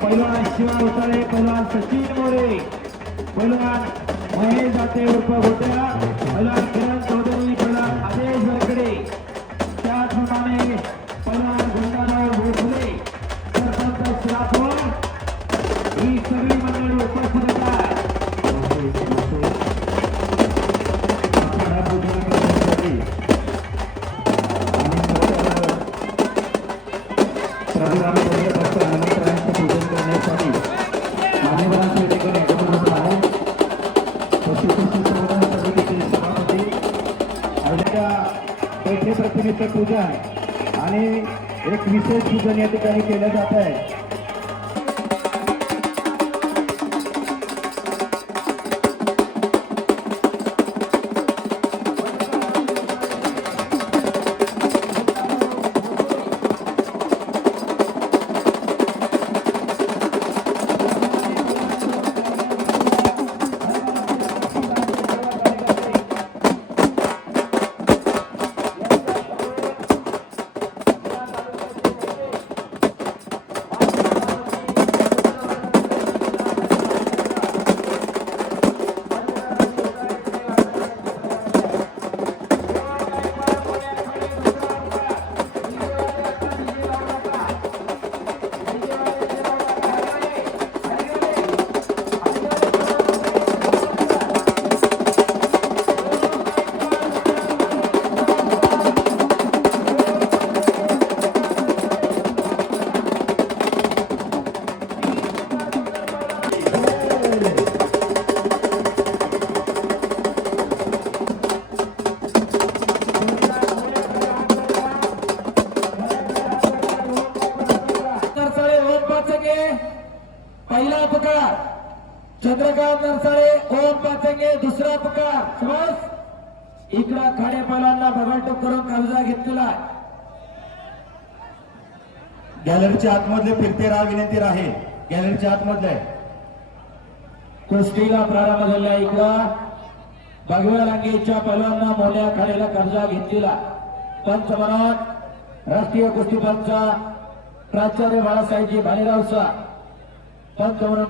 पैलवान शिवा उतारे, पैलवान सचिन मोरे, पैलवान महेश जाते उर्फ गोट्या, पैलवान किरण चौधरी, पैलवान आदेश वरकडे, त्याचप्रमाणे पैलवान गुंडाराव भोसले, सरपंच शिरापूर ही सगळी मंडळी उपस्थित आहेत. प्रतिनिधित्व पूजन आणि एक विशेष पूजन या ठिकाणी केलं जात आहे. पहिला अपकार चंद्रकांत नरसाळे, ओम पाचंगे दुसरा अपकार. समज इकडा खाडे पैलवांना बघाटोक करून कब्जा घेतलेला. गॅलरीच्या आतमधले फिरते राहा विनंती राहील. गॅलरीच्या आतमधले कुस्तीला प्रारंभ झाला. इकडा भगव्या रांगेच्या पैलवांना मोठ्या खाड्याला कब्जा घेतलेला. पंच मनोज राष्ट्रीय कुस्ती पंच प्राचार्य बाळासाहेबजी भालेराव सा पंच म्हणून